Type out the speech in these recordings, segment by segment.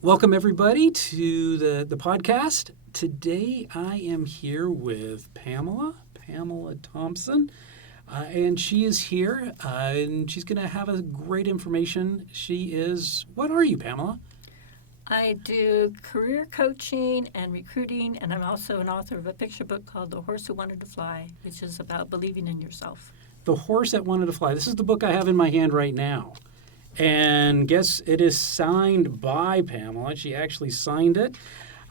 Welcome, everybody, to the podcast. Today, I am here with Pamela Thompson, and she is here, and she's going to have a great information. What are you, Pamela? I do career coaching and recruiting, and I'm also an author of a picture book called The Horse Who Wanted to Fly, which is about believing in yourself. The Horse That Wanted to Fly. This is the book I have in my hand right now. And guess it is signed by Pamela. She actually signed it.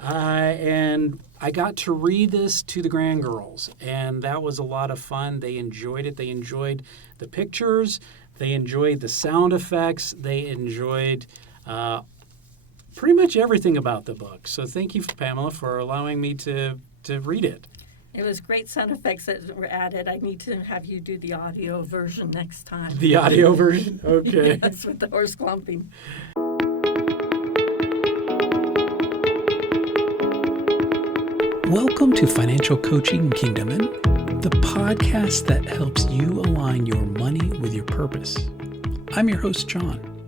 And I got to read this to the grandgirls, and that was a lot of fun. They enjoyed it. They enjoyed the pictures. They enjoyed the sound effects. They enjoyed pretty much everything about the book. So thank you, Pamela, for allowing me to read it. It was great sound effects that were added. I need to have you do the audio version next time. The audio version? Okay. Yes, with the horse clumping. Welcome to Financial Coaching Kingdom, the podcast that helps you align your money with your purpose. I'm your host, John.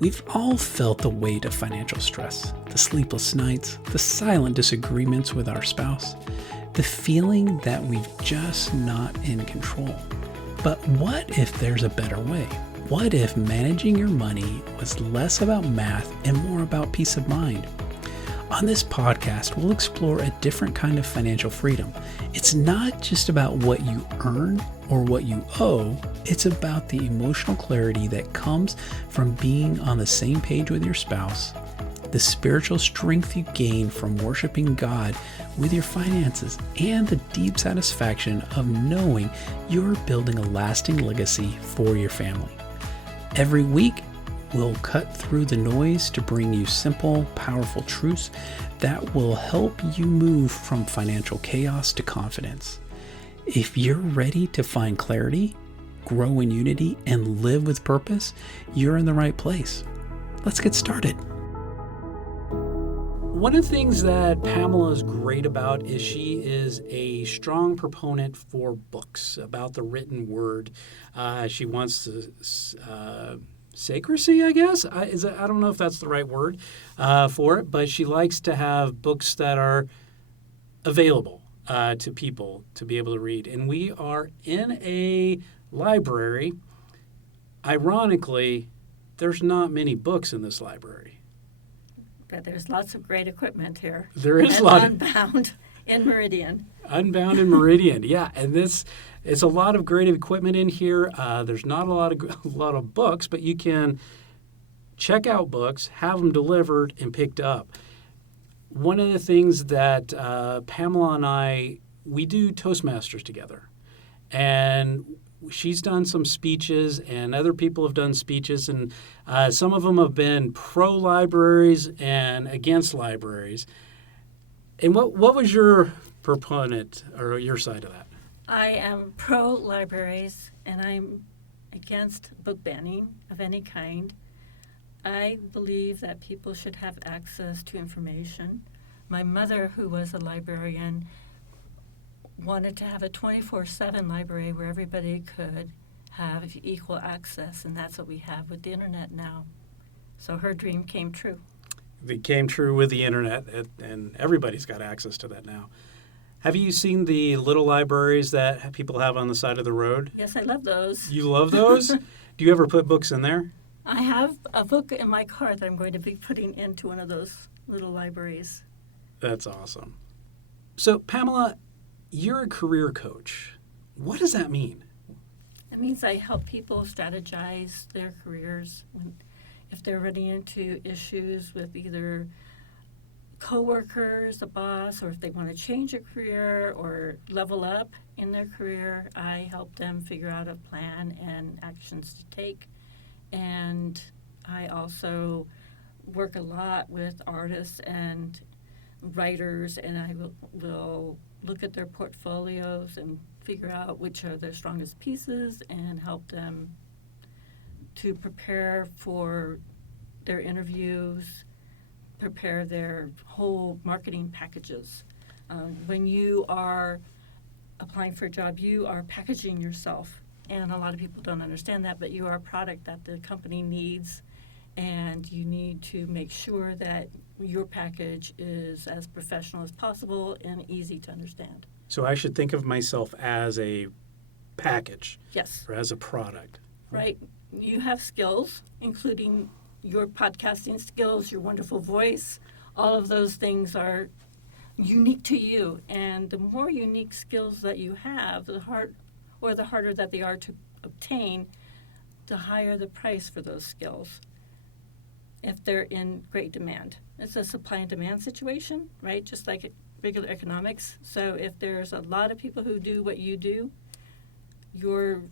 We've all felt the weight of financial stress, the sleepless nights, the silent disagreements with our spouse, the feeling that we've just not in control. But what if there's a better way? What if managing your money was less about math and more about peace of mind? On this podcast, we'll explore a different kind of financial freedom. It's not just about what you earn or what you owe. It's about the emotional clarity that comes from being on the same page with your spouse, the spiritual strength you gain from worshiping God with your finances, and the deep satisfaction of knowing you're building a lasting legacy for your family. Every week, we'll cut through the noise to bring you simple, powerful truths that will help you move from financial chaos to confidence. If you're ready to find clarity, grow in unity, and live with purpose, you're in the right place. Let's get started. One of the things that Pamela is great about is she is a strong proponent for books, about the written word. She wants the sacrecy, I guess. I don't know if that's the right word for it, but she likes to have books that are available to people to be able to read. And we are in a library. Ironically, there's not many books in this library. But there's lots of great equipment here. There is a lot of Unbound in Meridian. Unbound in Meridian, yeah. And this is a lot of great equipment in here. There's not a lot of books, but you can check out books, have them delivered and picked up. One of the things that Pamela and we do Toastmasters together. And she's done some speeches, and other people have done speeches, and some of them have been pro-libraries and against libraries. And what was your proponent or your side of that? I am pro-libraries, and I'm against book banning of any kind. I believe that people should have access to information. My mother, who was a librarian, wanted to have a 24/7 library where everybody could have equal access, and that's what we have with the internet now. So her dream came true. It came true with the internet, and everybody's got access to that now. Have you seen the little libraries that people have on the side of the road? Yes, I love those. You love those? Do you ever put books in there? I have a book in my car that I'm going to be putting into one of those little libraries. That's awesome. So, Pamela, you're a career coach. What does that mean? It means I help people strategize their careers if they're running into issues with either coworkers, a boss, or if they want to change a career or level up in their career. I help them figure out a plan and actions to take. And I also work a lot with artists and writers, and I will look at their portfolios and figure out which are their strongest pieces and help them to prepare for their interviews, prepare their whole marketing packages. When you are applying for a job, you are packaging yourself. And a lot of people don't understand that, but you are a product that the company needs, and you need to make sure that your package is as professional as possible and easy to understand. So I should think of myself as a package. Yes. Or as a product. Right. You have skills, including your podcasting skills, your wonderful voice. All of those things are unique to you. And the more unique skills that you have, the harder that they are to obtain, the higher the price for those skills if they're in great demand. It's a supply and demand situation, right? Just like regular economics. So if there's a lot of people who do what you do, your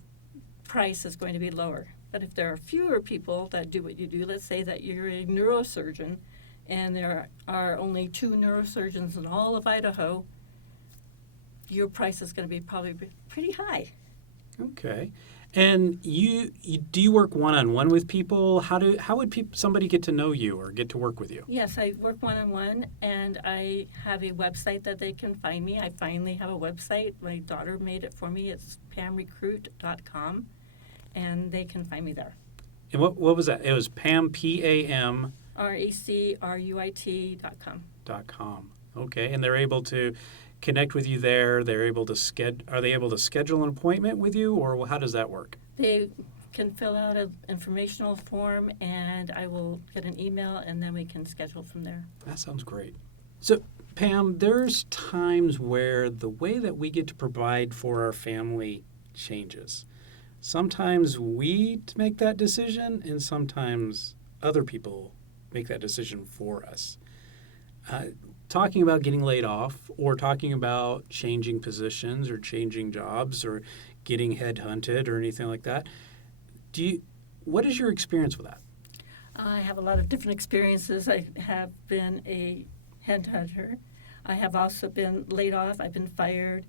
price is going to be lower. But if there are fewer people that do what you do, let's say that you're a neurosurgeon and there are only 2 neurosurgeons in all of Idaho, your price is going to be probably pretty high. Okay. And do you work one-on-one with people? How would somebody get to know you or get to work with you? Yes, I work one-on-one, and I have a website that they can find me. I finally have a website. My daughter made it for me. It's pamrecruit.com, and they can find me there. And what was that? It was Pam, P-A-M... RECRUIT.com. Okay, and they're able to connect with you there. They're able to Are they able to schedule an appointment with you, or how does that work? They can fill out an informational form, and I will get an email, and then we can schedule from there. That sounds great. So, Pam, there's times where the way that we get to provide for our family changes. Sometimes we make that decision, and sometimes other people make that decision for us. Talking about getting laid off or talking about changing positions or changing jobs or getting headhunted or anything like that, what is your experience with that? I have a lot of different experiences. I have been a headhunter. I have also been laid off. I've been fired.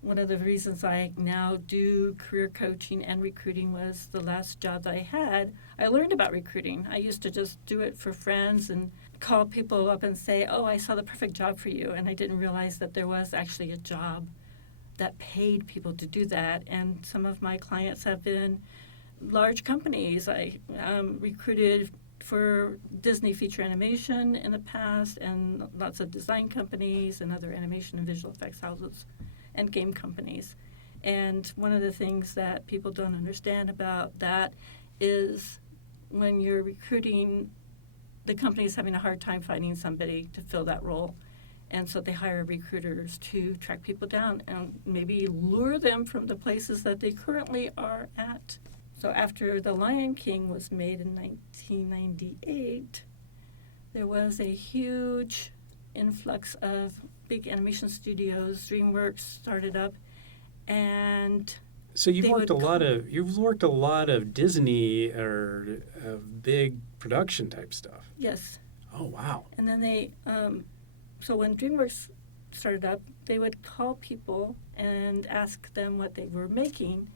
One of the reasons I now do career coaching and recruiting was the last job that I had. I learned about recruiting. I used to just do it for friends and call people up and say, oh, I saw the perfect job for you. And I didn't realize that there was actually a job that paid people to do that. And some of my clients have been large companies. I recruited for Disney feature animation in the past and lots of design companies and other animation and visual effects houses and game companies. And one of the things that people don't understand about that is when you're recruiting, the company is having a hard time finding somebody to fill that role. And so they hire recruiters to track people down and maybe lure them from the places that they currently are at. So after The Lion King was made in 1998, there was a huge influx of big animation studios. DreamWorks started up, and so you've worked a lot of Disney or big production type stuff. Yes. Oh wow. And then they, so when DreamWorks started up, they would call people and ask them what they were making,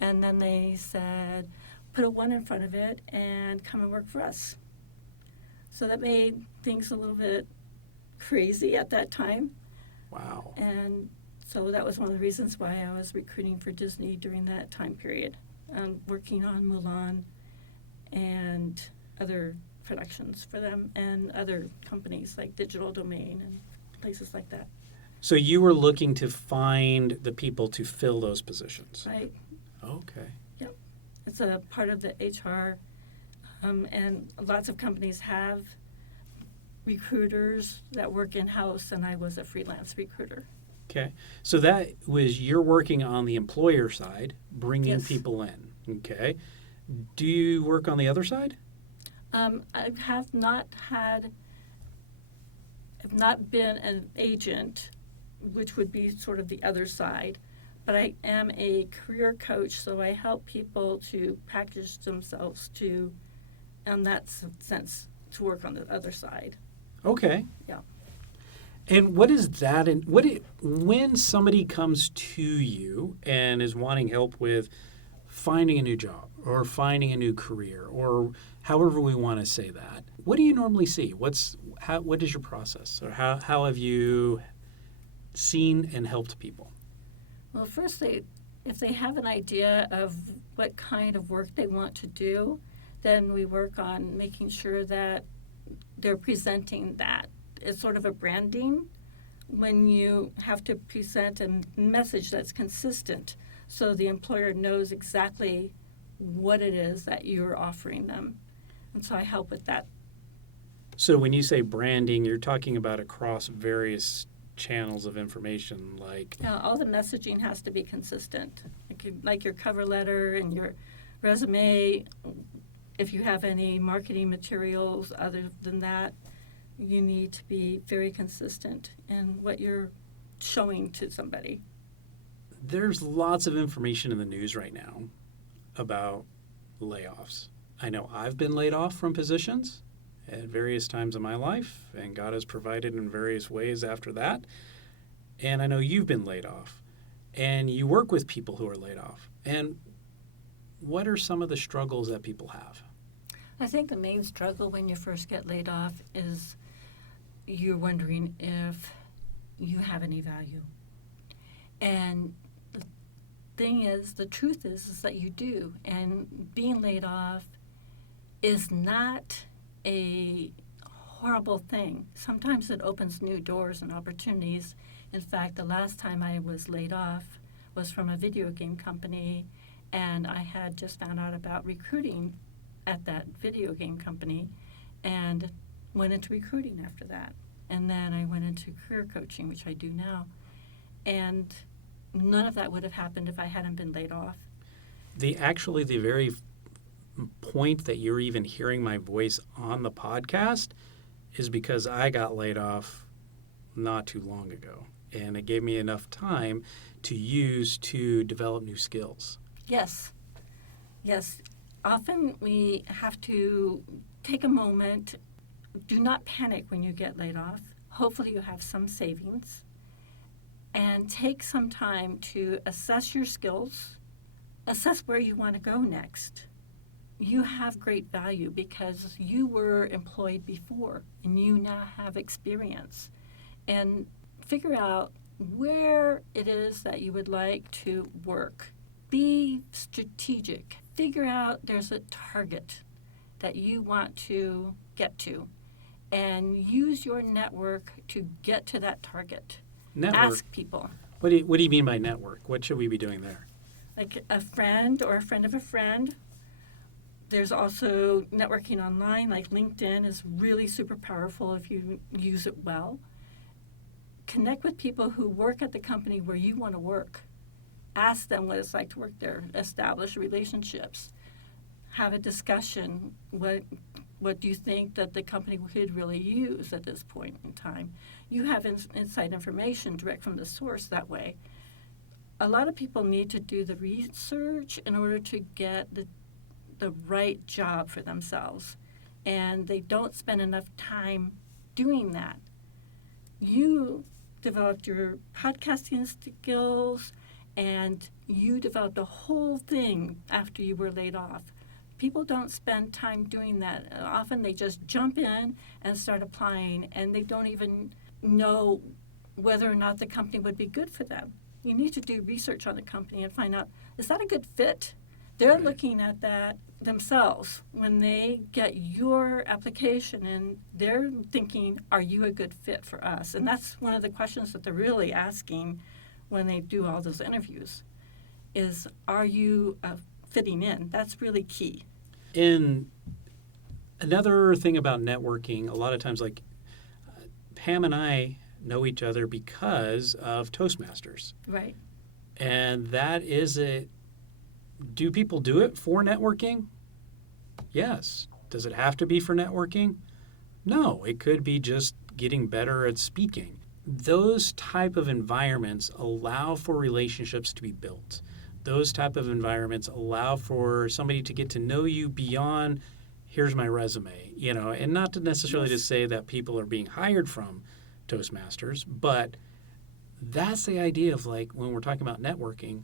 and then they said, put a 1 in front of it and come and work for us. So that made things a little bit crazy at that time. Wow. And so that was one of the reasons why I was recruiting for Disney during that time period, working on Mulan and other productions for them and other companies like Digital Domain and places like that. So you were looking to find the people to fill those positions. Right. Okay. Yep. It's a part of the HR, and lots of companies have recruiters that work in-house, and I was a freelance recruiter. Okay. So that was, you're working on the employer side, bringing Yes. people in. Okay. Do you work on the other side? I have not been an agent, which would be sort of the other side, but I am a career coach, so I help people to package themselves to, in that sense, to work on the other side. Okay. Yeah. And what is that? And when somebody comes to you and is wanting help with finding a new job or finding a new career or however we want to say that, what do you normally see? What is your process, or how have you seen and helped people? Well, first, if they have an idea of what kind of work they want to do, then we work on making sure that they're presenting that. It's sort of a branding when you have to present a message that's consistent so the employer knows exactly what it is that you're offering them. And so I help with that. So when you say branding, you're talking about across various channels of information, like... All the messaging has to be consistent. Like your cover letter and your resume, if you have any marketing materials other than that, you need to be very consistent in what you're showing to somebody. There's lots of information in the news right now about layoffs. I know I've been laid off from positions at various times in my life, and God has provided in various ways after that. And I know you've been laid off, and you work with people who are laid off. And what are some of the struggles that people have? I think the main struggle when you first get laid off is you're wondering if you have any value. And the thing is, the truth is that you do. And being laid off is not a horrible thing. Sometimes it opens new doors and opportunities. In fact, the last time I was laid off was from a video game company, and I had just found out about recruiting at that video game company and went into recruiting after that. And then I went into career coaching, which I do now. And none of that would have happened if I hadn't been laid off. The very point that you're even hearing my voice on the podcast is because I got laid off not too long ago, and it gave me enough time to use to develop new skills. Yes. Often we have to take a moment. Do not panic when you get laid off. Hopefully you have some savings, and take some time to assess your skills, assess where you want to go next. You have great value because you were employed before and you now have experience. And figure out where it is that you would like to work. Be strategic. Figure out there's a target that you want to get to, and use your network to get to that target. Network. Ask people. What do you mean by network? What should we be doing there? Like a friend or a friend of a friend. There's also networking online, like LinkedIn is really super powerful if you use it well. Connect with people who work at the company where you want to work. Ask them what it's like to work there. Establish relationships. Have a discussion. What do you think that the company could really use at this point in time? You have inside information direct from the source that way. A lot of people need to do the research in order to get the right job for themselves, and they don't spend enough time doing that. You developed your podcasting skills, and you developed a whole thing after you were laid off. People don't spend time doing that. Often they just jump in and start applying, and they don't even know whether or not the company would be good for them. You need to do research on the company and find out, is that a good fit? They're looking at that themselves when they get your application, and they're thinking, are you a good fit for us? And that's one of the questions that they're really asking when they do all those interviews is, are you fitting in? That's really key. And another thing about networking, a lot of times, like Pam and I know each other because of Toastmasters. Right. And that is it. Do people do it for networking? Yes. Does it have to be for networking? No. It could be just getting better at speaking. Those type of environments allow for relationships to be built. Those type of environments allow for somebody to get to know you beyond, here's my resume, and not to necessarily to say that people are being hired from Toastmasters, but that's the idea of, like, when we're talking about networking,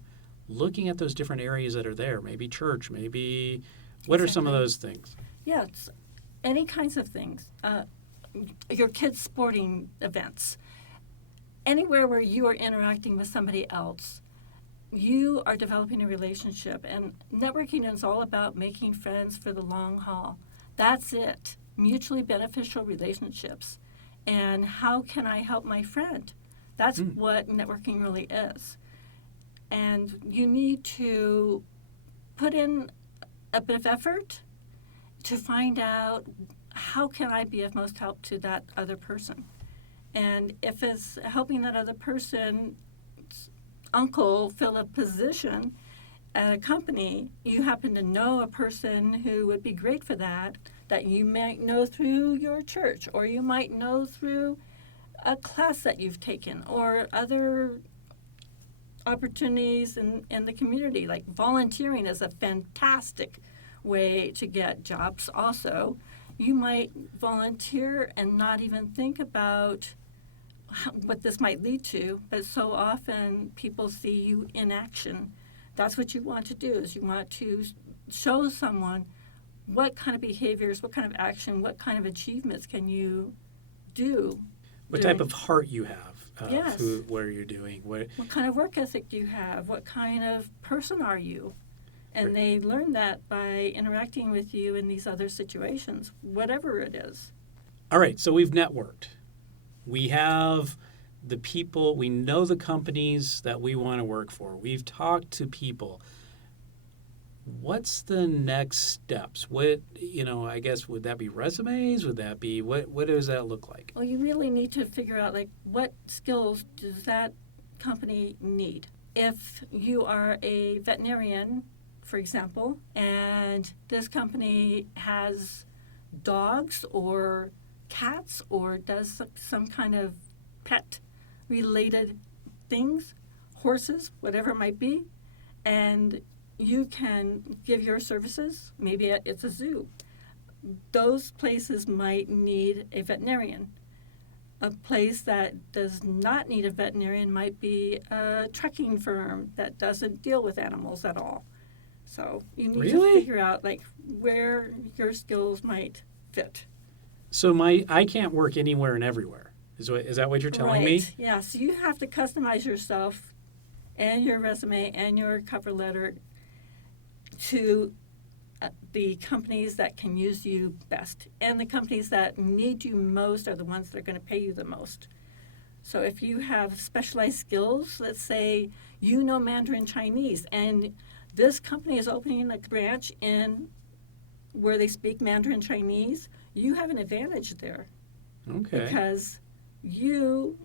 looking at those different areas that are there, maybe church, maybe what are some of those things? Yeah, it's any kinds of things. Your kids' sporting events, anywhere where you are interacting with somebody else, you are developing a relationship, and networking is all about making friends for the long haul. That's it. Mutually beneficial relationships. And how can I help my friend? That's what networking really is. And you need to put in a bit of effort to find out how can I be of most help to that other person. And if it's helping that other person's uncle fill a position at a company, you happen to know a person who would be great for that you might know through your church, or you might know through a class that you've taken, or other opportunities in the community. Like volunteering is a fantastic way to get jobs also. You might volunteer and not even think about what this might lead to, but so often people see you in action. That's what you want to do, is you want to show someone what kind of behaviors, what kind of action, what kind of achievements can you do. What type of heart you have, yes. Where you're doing. What kind of work ethic do you have? What kind of person are you? And they learn that by interacting with you in these other situations, whatever it is. All right, so we've networked. We have the people, we know the companies that we want to work for. We've talked to people. What's the next steps? I guess, would that be resumes? Would that be, what does that look like? Well, you really need to figure out, what skills does that company need? If you are a veterinarian, for example, and this company has dogs or cats or does some kind of pet-related things, horses, whatever it might be, and you can give your services. Maybe it's a zoo. Those places might need a veterinarian. A place that does not need a veterinarian might be a trucking firm that doesn't deal with animals at all. So you need to figure out where your skills might fit. So I can't work anywhere and everywhere. Is that what you're telling me? Yeah, so you have to customize yourself and your resume and your cover letter to the companies that can use you best. And the companies that need you most are the ones that are going to pay you the most. So if you have specialized skills, let's say you know Mandarin Chinese, and this company is opening a branch in where they speak Mandarin Chinese, you have an advantage there. Okay. Because you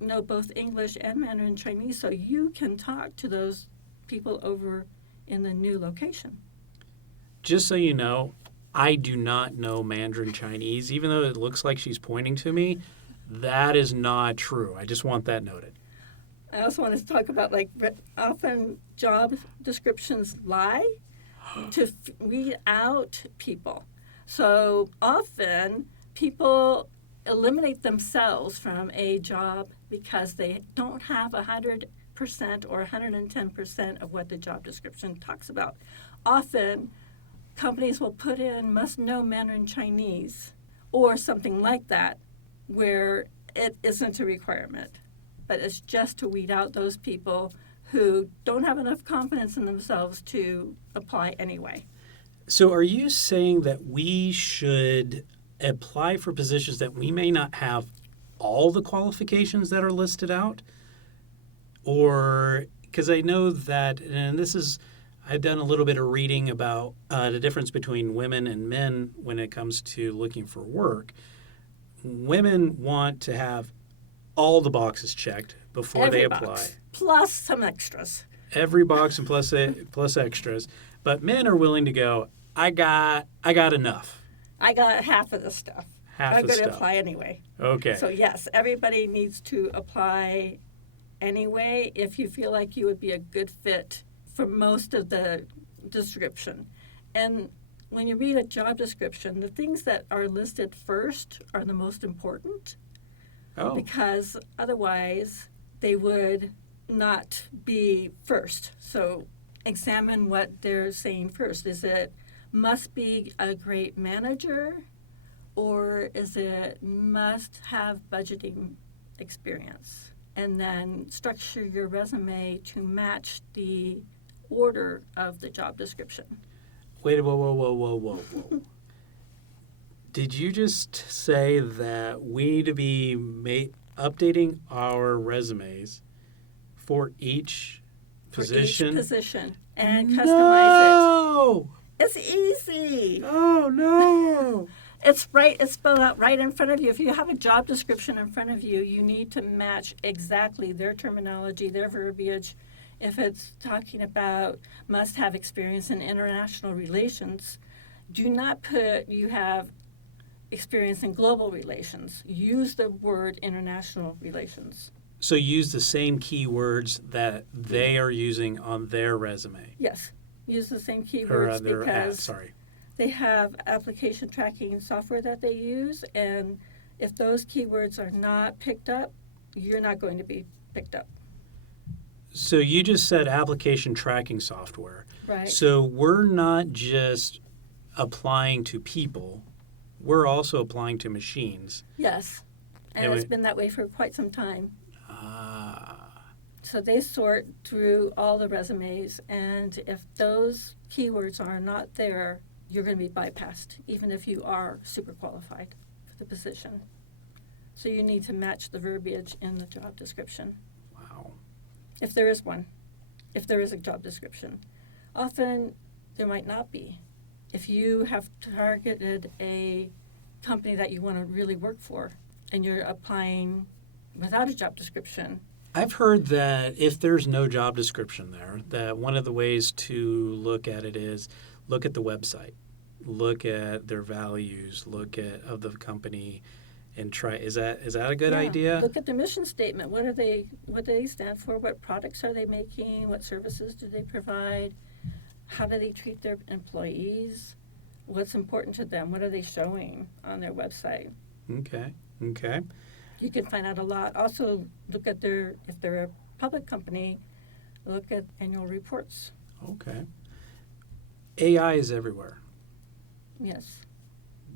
know both English and Mandarin Chinese, so you can talk to those people over in the new location. Just so you know, I do not know Mandarin Chinese. Even though it looks like she's pointing to me, that is not true. I just want that noted. I also want to talk about often job descriptions lie to weed out people. So often people eliminate themselves from a job because they don't have 100% or 110% of what the job description talks about. Often companies will put in must know Mandarin Chinese or something like that where it isn't a requirement, but it's just to weed out those people who don't have enough confidence in themselves to apply anyway. So are you saying that we should apply for positions that we may not have all the qualifications that are listed out? Or, because I know that, and I've done a little bit of reading about the difference between women and men when it comes to looking for work. Women want to have all the boxes checked before they apply. Box, plus some extras. Every box and plus extras. But men are willing to go, I got enough. I got half of the stuff. I'm going to apply anyway. Okay. So yes, everybody needs to apply anyway if you feel like you would be a good fit for most of the description. And when you read a job description, the things that are listed first are the most important. Oh. Because otherwise they would not be first. So examine what they're saying first. Is it must be a great manager, or is it must have budgeting experience? and then structure your resume to match the order of the job description. Wait, whoa. Did you just say that we need to be updating our resumes for each position? For each position, and customize No! it. It's easy. Oh, no! It's right. It's spelled out right in front of you. If you have a job description in front of you, you need to match exactly their terminology, their verbiage. If it's talking about must have experience in international relations, do not put you have experience in global relations. Use the word international relations. So use the same keywords that they are using on their resume. Yes, use the same Or keywords their ad, because sorry. they have application tracking software that they use, and if those keywords are not picked up, you're not going to be picked up. So you just said application tracking software. Right. So we're not just applying to people, we're also applying to machines. Yes, and And it's we- been that way for quite some time. Ah. So they sort through all the resumes, and if those keywords are not there, you're going to be bypassed, even if you are super qualified for the position. So you need to match the verbiage in the job description, Wow. if there is one, if there is a job description. Often there might not be. If you have targeted a company that you want to really work for, and you're applying without a job description, I've heard that if there's no job description there, that one of the ways to look at it is look at the website, look at their values, look at of the company, and try. Is that a good yeah, idea? look at the mission statement. What do they stand for? What products are they making? What services do they provide? How do they treat their employees? What's important to them? What are they showing on their website? Okay. You can find out a lot. Also, look at if they're a public company, look at annual reports. Okay. AI is everywhere. Yes.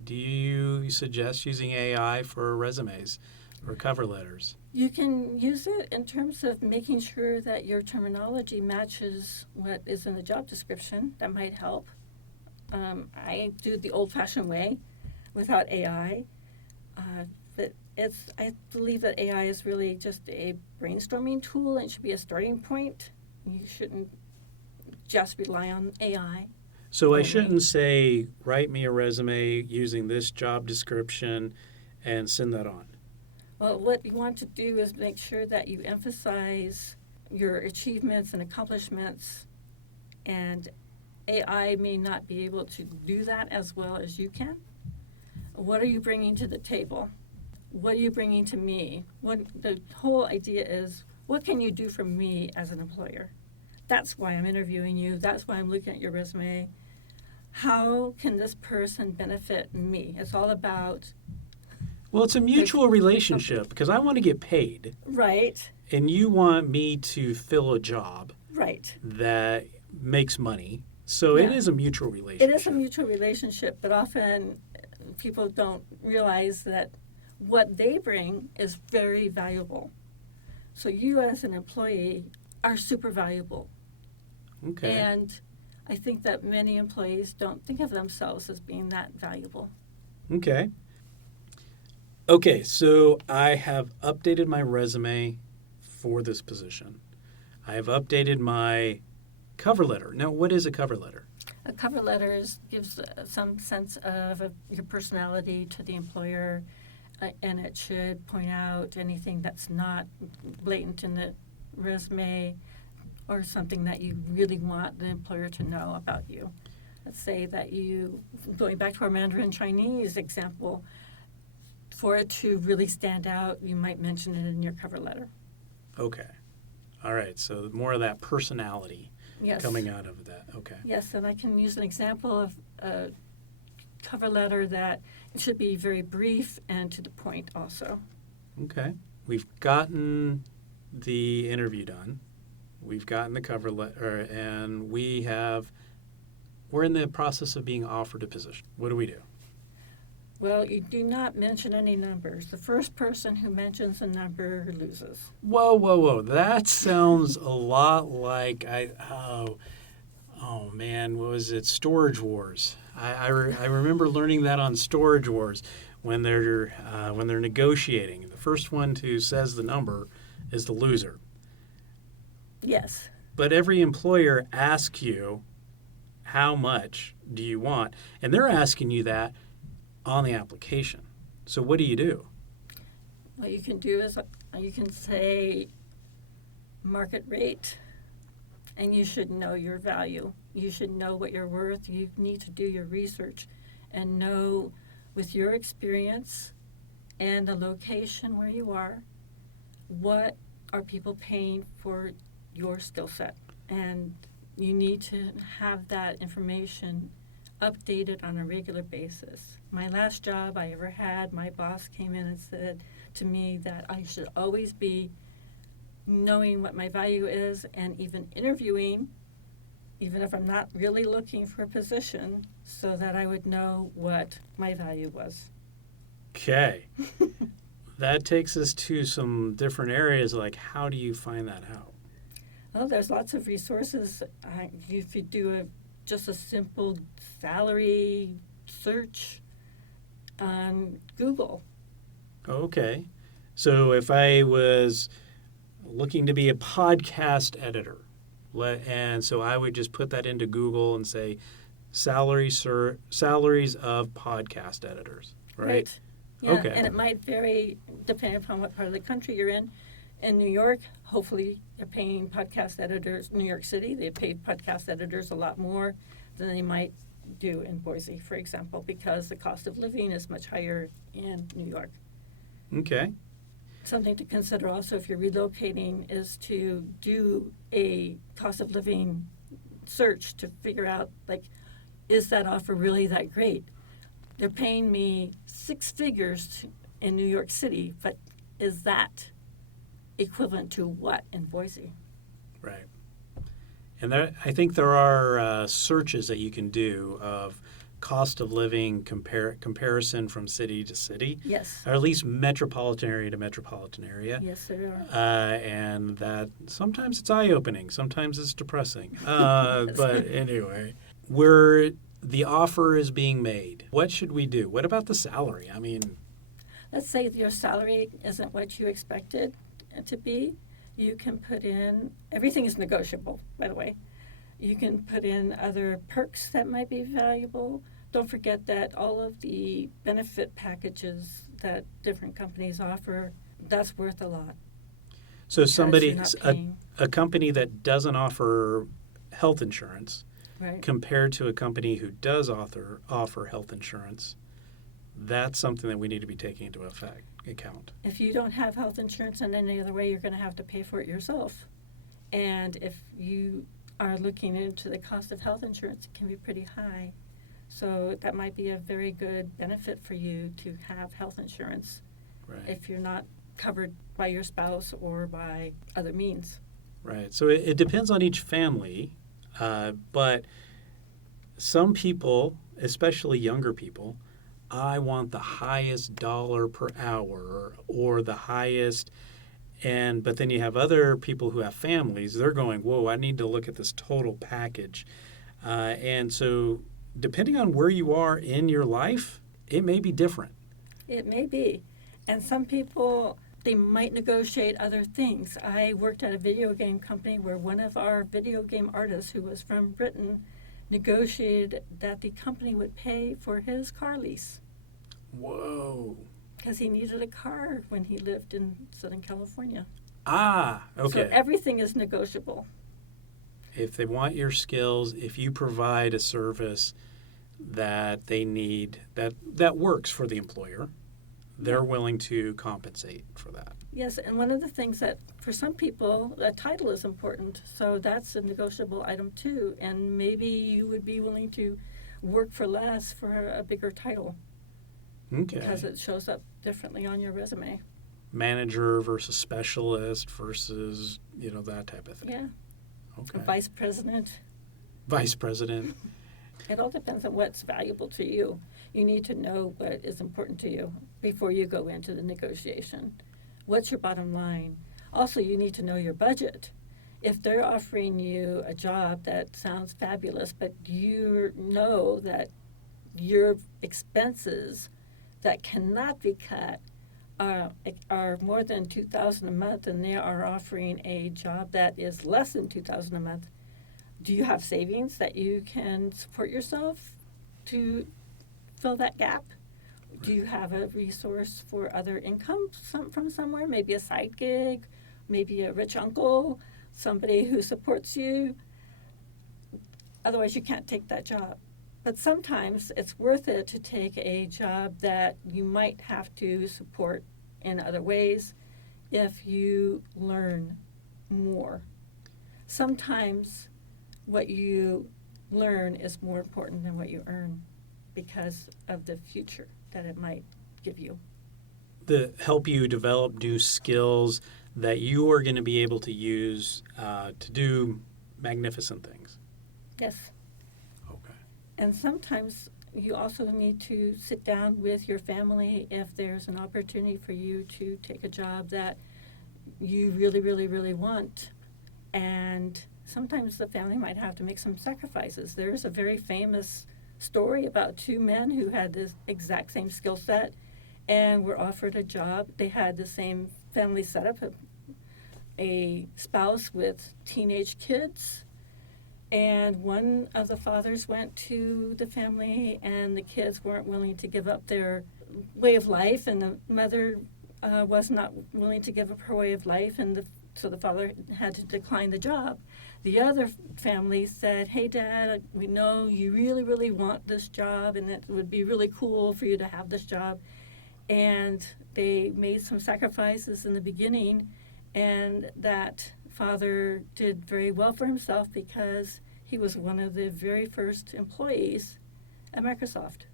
Do you suggest using AI for resumes or cover letters? You can use it in terms of making sure that your terminology matches what is in the job description. That might help. I do it the old-fashioned way without AI. But I believe that AI is really just a brainstorming tool and should be a starting point. You shouldn't just rely on AI. So I shouldn't say, write me a resume using this job description and send that on. Well, what you want to do is make sure that you emphasize your achievements and accomplishments, and AI may not be able to do that as well as you can. What are you bringing to the table? What are you bringing to me? The whole idea is, what can you do for me as an employer? That's why I'm interviewing you. That's why I'm looking at your resume. How can this person benefit me? It's all about... Well, it's a mutual relationship because I want to get paid. Right. And you want me to fill a job Right. that makes money. So it Yeah. is a mutual relationship. It is a mutual relationship, but often people don't realize that what they bring is very valuable. So you as an employee are super valuable. Okay. And I think that many employees don't think of themselves as being that valuable. Okay. Okay, so I have updated my resume for this position. I have updated my cover letter. Now, what is a cover letter? A cover letter gives some sense of your personality to the employer, and it should point out anything that's not blatant in the resume or something that you really want the employer to know about you. Let's say that going back to our Mandarin Chinese example, for it to really stand out, you might mention it in your cover letter. Okay. All right, so more of that personality Yes. coming out of that. Okay. Yes, and I can use an example of a cover letter that should be very brief and to the point also. Okay. We've gotten the interview done. We've gotten the cover letter, and we're in the process of being offered a position. What do we do? Well, you do not mention any numbers. The first person who mentions a number loses. Whoa. That sounds a lot like oh man, what was it? Storage Wars. I remember learning that on Storage Wars when they're negotiating. The first one who says the number is the loser. Yes. But every employer asks you, how much do you want? And they're asking you that on the application. So what do you do? What you can do is you can say market rate, and you should know your value. You should know what you're worth. You need to do your research and know, with your experience and the location where you are, what are people paying for your skill set. And you need to have that information updated on a regular basis. My last job I ever had, my boss came in and said to me that I should always be knowing what my value is, and even interviewing, even if I'm not really looking for a position, so that I would know what my value was. Okay. That takes us to some different areas, like how do you find that out? Well, there's lots of resources. If you do just a simple salary search on Google. Okay. So if I was looking to be a podcast editor, and so I would just put that into Google and say salaries of podcast editors, right? Yeah, okay. And it might vary depending upon what part of the country you're in. In New York, hopefully they're paying podcast editors. New York City, they pay podcast editors a lot more than they might do in Boise, for example, because the cost of living is much higher in New York. Okay. Something to consider also if you're relocating is to do a cost of living search to figure out, like, is that offer really that great? They're paying me 6 figures in New York City, but is that equivalent to what in Boise? Right. And I think there are searches that you can do of cost of living comparison from city to city. Yes. Or at least metropolitan area to metropolitan area. Yes, there are. And that sometimes it's eye-opening, sometimes it's depressing. But anyway, where the offer is being made, what should we do? What about the salary? I mean, let's say your salary isn't what you expected it to be. You can put in, everything is negotiable, by the way. You can put in other perks that might be valuable. Don't forget that all of the benefit packages that different companies offer, that's worth a lot. So a company that doesn't offer health insurance, right, compared to a company who does offer health insurance, that's something that we need to be taking into account. If you don't have health insurance in any other way, you're going to have to pay for it yourself. And if you are looking into the cost of health insurance, it can be pretty high. So that might be a very good benefit for you to have health insurance, right, if you're not covered by your spouse or by other means. Right. So it depends on each family, but some people, especially younger people, I want the highest dollar per hour or the highest. But then you have other people who have families. They're going, whoa, I need to look at this total package. And so depending on where you are in your life, it may be different. It may be. And some people, they might negotiate other things. I worked at a video game company where one of our video game artists, who was from Britain, negotiated that the company would pay for his car lease. Whoa. Because he needed a car when he lived in Southern California. Ah, okay. So everything is negotiable. If they want your skills, if you provide a service that they need, that works for the employer, they're willing to compensate for that. Yes, and one of the things that for some people, a title is important. So that's a negotiable item too. And maybe you would be willing to work for less for a bigger title. Okay. Because it shows up differently on your resume. Manager versus specialist versus, that type of thing. Yeah. Okay. Vice president. Vice president. It all depends on what's valuable to you. You need to know what is important to you before you go into the negotiation. What's your bottom line? Also, you need to know your budget. If they're offering you a job that sounds fabulous, but you know that your expenses that cannot be cut are more than $2,000 a month, and they are offering a job that is less than $2,000 a month, do you have savings that you can support yourself to fill that gap? Do you have a resource for other income from somewhere? Maybe a side gig, maybe a rich uncle, somebody who supports you. Otherwise, you can't take that job. But sometimes it's worth it to take a job that you might have to support in other ways if you learn more. Sometimes what you learn is more important than what you earn because of the future that it might give you. To help you develop new skills that you are going to be able to use to do magnificent things. Yes. Okay. And sometimes you also need to sit down with your family if there's an opportunity for you to take a job that you really, really, really want. And sometimes the family might have to make some sacrifices. There's a very famous story about two men who had this exact same skill set and were offered a job. They had the same family setup, a spouse with teenage kids. And one of the fathers went to the family, and the kids weren't willing to give up their way of life, and the mother was not willing to give up her way of life, and so the father had to decline the job. The other family said, "Hey, Dad, we know you really, really want this job, and it would be really cool for you to have this job." And they made some sacrifices in the beginning, and that father did very well for himself because he was one of the very first employees at Microsoft.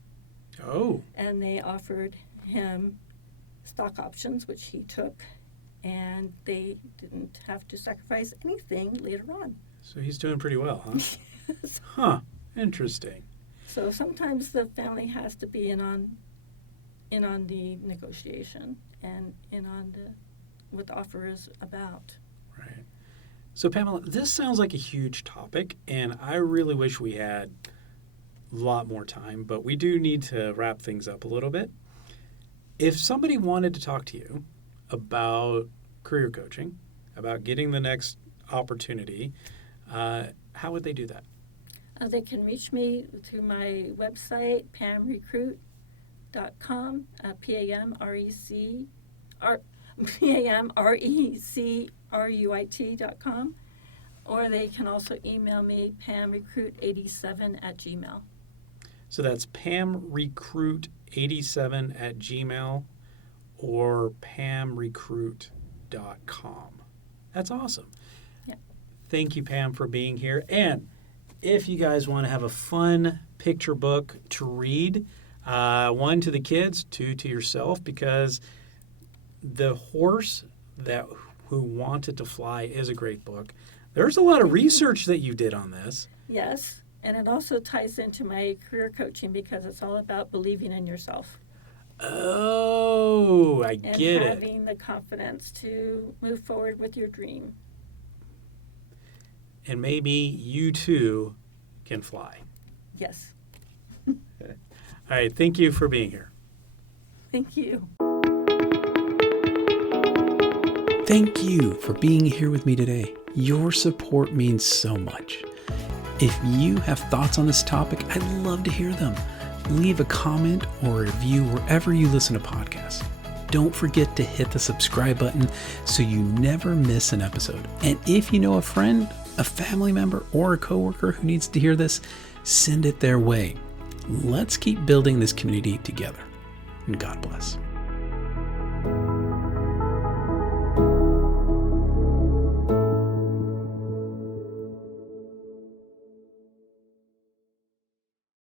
Oh. And they offered him stock options, which he took, and they didn't have to sacrifice anything later on. So he's doing pretty well, huh? Huh. Interesting. So sometimes the family has to be in on the negotiation and in on what the offer is about. Right. So, Pamela, this sounds like a huge topic, and I really wish we had a lot more time, but we do need to wrap things up a little bit. If somebody wanted to talk to you about career coaching, about getting the next opportunity, how would they do that? They can reach me through my website, pamrecruit.com, PAMRECRUIT.com, or they can also email me, pamrecruit87@gmail. So that's pamrecruit87@gmail or pamrecruit.com. That's awesome. Yeah. Thank you, Pam, for being here. And if you guys want to have a fun picture book to read, one to the kids, two to yourself, because The Horse Who Wanted to Fly is a great book. There's a lot of research that you did on this. Yes, and it also ties into my career coaching because it's all about believing in yourself. Oh, I get it. And having the confidence to move forward with your dream. And maybe you too can fly. Yes. All right, thank you for being here. Thank you. Thank you for being here with me today. Your support means so much. If you have thoughts on this topic, I'd love to hear them. Leave a comment or a review wherever you listen to podcasts. Don't forget to hit the subscribe button so you never miss an episode. And if you know a friend, a family member, or a coworker who needs to hear this, send it their way. Let's keep building this community together. And God bless.